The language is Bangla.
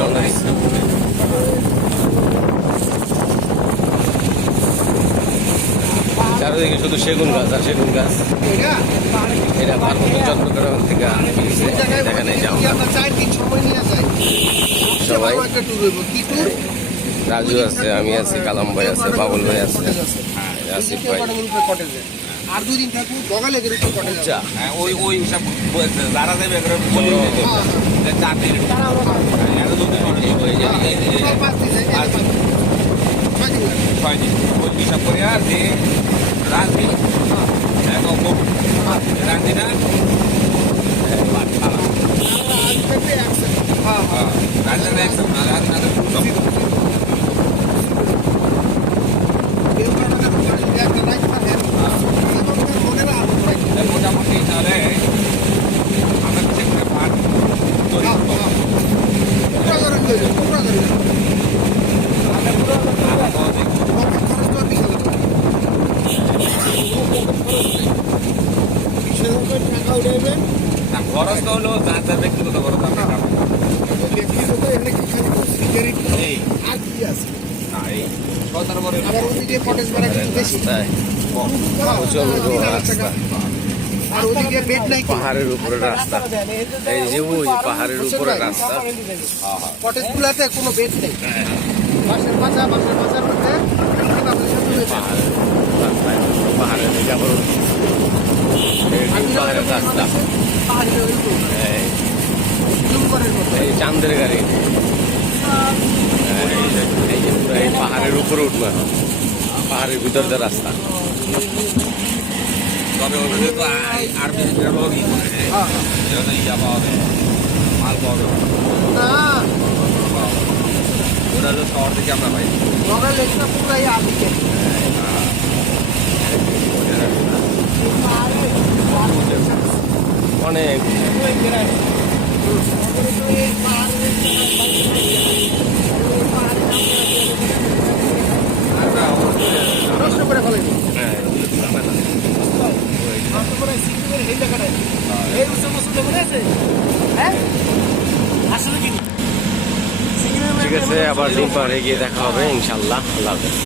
রওনা দিচ্ছি। চারিদিকে শুধু সেগুন গাছ আর সেগুন গাছ। এটা পার্বত্য চট্টগ্রাম থেকে দেখা নেই যাও সবাই। রাজু আছে, আমি আছি, কালাম ভাই আছে, বাবুল ভাই আছে, আসিফ ভাই। আর 2 দিন থাকবো বগালে গেলে একটু কটে যাবে। হ্যাঁ ওই ওই সব যারা দেবে এগুলো বলি দিতে হবে 4 দিন এত দুটো ওই যে 6 দিন ওই হিসাব করে আর যে রাজনি এখন রাজনি না রাজনি একদম না রাজনি মোটামুটি তাহলে আমরা চেক করে ভাগ খরচ তো হলো যার ব্যক্তিগত খরচ আমরা পাহাড়ের উপরে রাস্তা, এই যে ওই পাহাড়ের উপরে রাস্তা। কটেজ গুলাতে কোনো বেড নেই, বাসের পাশা বাসের পাশার মধ্যে পাহাড়ের দিকে আবার পাহাড়ের রাস্তা, এই চান্দের গাড়ি, এই যে পুরো এই পাহাড়ের উপরে উঠবে, পাহাড়ের ভিতর দিয়ে রাস্তা। তবে ওদের তো আর বেশি ইয়া পাওয়া যাবে, মাল পাওয়া যাবে না ওটা হলো শহর থেকে আমরা পাই বগাল লেকটা পুরাই আদিকে অনেক প্রশ্ন করে ফেলে ঠিক আছে, আবার দিন পরে গিয়ে দেখা হবে ইনশাল্লাহ। আল্লাহ হাফেজ।